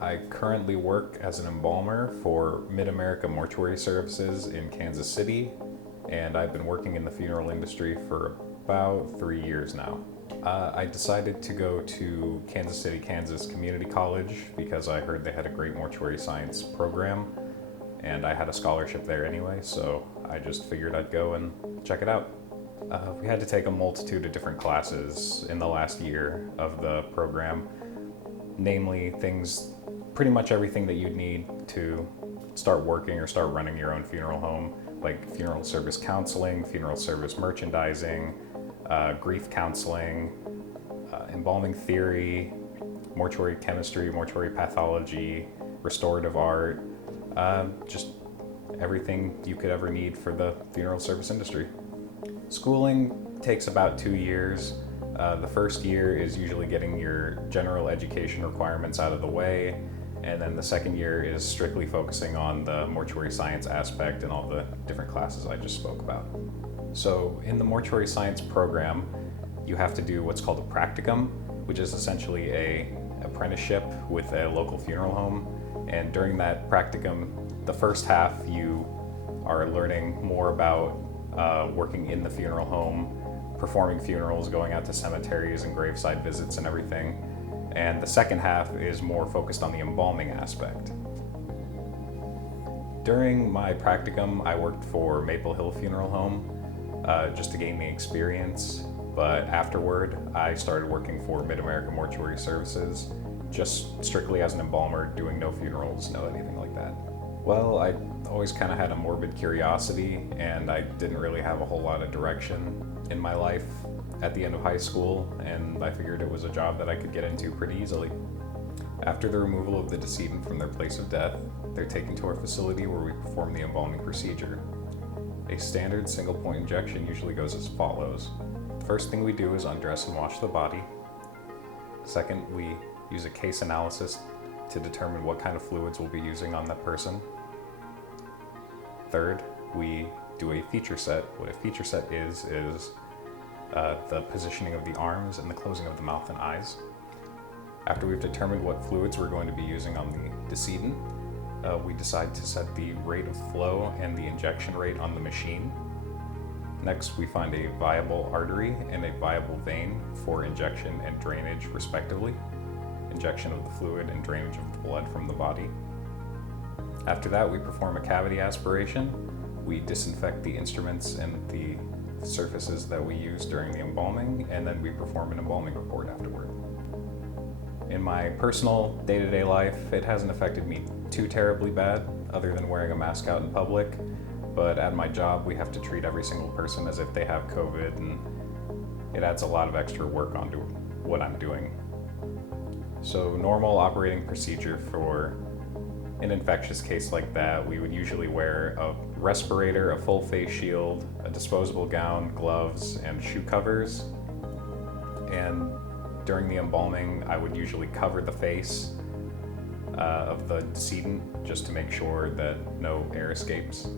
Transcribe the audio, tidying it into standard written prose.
I currently work as an embalmer for Mid-America Mortuary Services in Kansas City, and I've been working in the funeral industry for about 3 years now. I decided to go to Kansas City, Kansas Community College because I heard they had a great mortuary science program, and I had a scholarship there anyway, so I just figured I'd go and check it out. We had to take a multitude of different classes in the last year of the program, namely pretty much everything that you'd need to start working or start running your own funeral home, like funeral service counseling, funeral service merchandising, grief counseling, embalming theory, mortuary chemistry, mortuary pathology, restorative art, just everything you could ever need for the funeral service industry. Schooling takes about 2 years. The first year is usually getting your general education requirements out of the way, and then the second year is strictly focusing on the mortuary science aspect and all the different classes I just spoke about. So in the mortuary science program, you have to do what's called a practicum, which is essentially a apprenticeship with a local funeral home. And during that practicum, the first half you are learning more about working in the funeral home, performing funerals, going out to cemeteries and graveside visits and everything. And the second half is more focused on the embalming aspect. During my practicum, I worked for Maple Hill Funeral Home just to gain the experience, but afterward, I started working for Mid-America Mortuary Services, just strictly as an embalmer, doing no funerals, no anything like that. Well, I always kind of had a morbid curiosity, and I didn't really have a whole lot of direction in my life at the end of high school, and I figured it was a job that I could get into pretty easily. After the removal of the decedent from their place of death, they're taken to our facility where we perform the embalming procedure. A standard single point injection usually goes as follows. The first thing we do is undress and wash the body. Second, we use a case analysis to determine what kind of fluids we'll be using on that person. Third, we do a feature set. What a feature set is the positioning of the arms and the closing of the mouth and eyes. After we've determined what fluids we're going to be using on the decedent, we decide to set the rate of flow and the injection rate on the machine. Next, we find a viable artery and a viable vein for injection and drainage respectively. Injection of the fluid and drainage of the blood from the body. After that, we perform a cavity aspiration. We disinfect the instruments and the surfaces that we use during the embalming, and then we perform an embalming report afterward. In my personal day-to-day life, it hasn't affected me too terribly bad, other than wearing a mask out in public, but at my job we have to treat every single person as if they have COVID, and it adds a lot of extra work onto what I'm doing. So normal operating procedure for an infectious case like that, we would usually wear a respirator, a full face shield, a disposable gown, gloves, and shoe covers. And during the embalming, I would usually cover the face of the decedent just to make sure that no air escapes.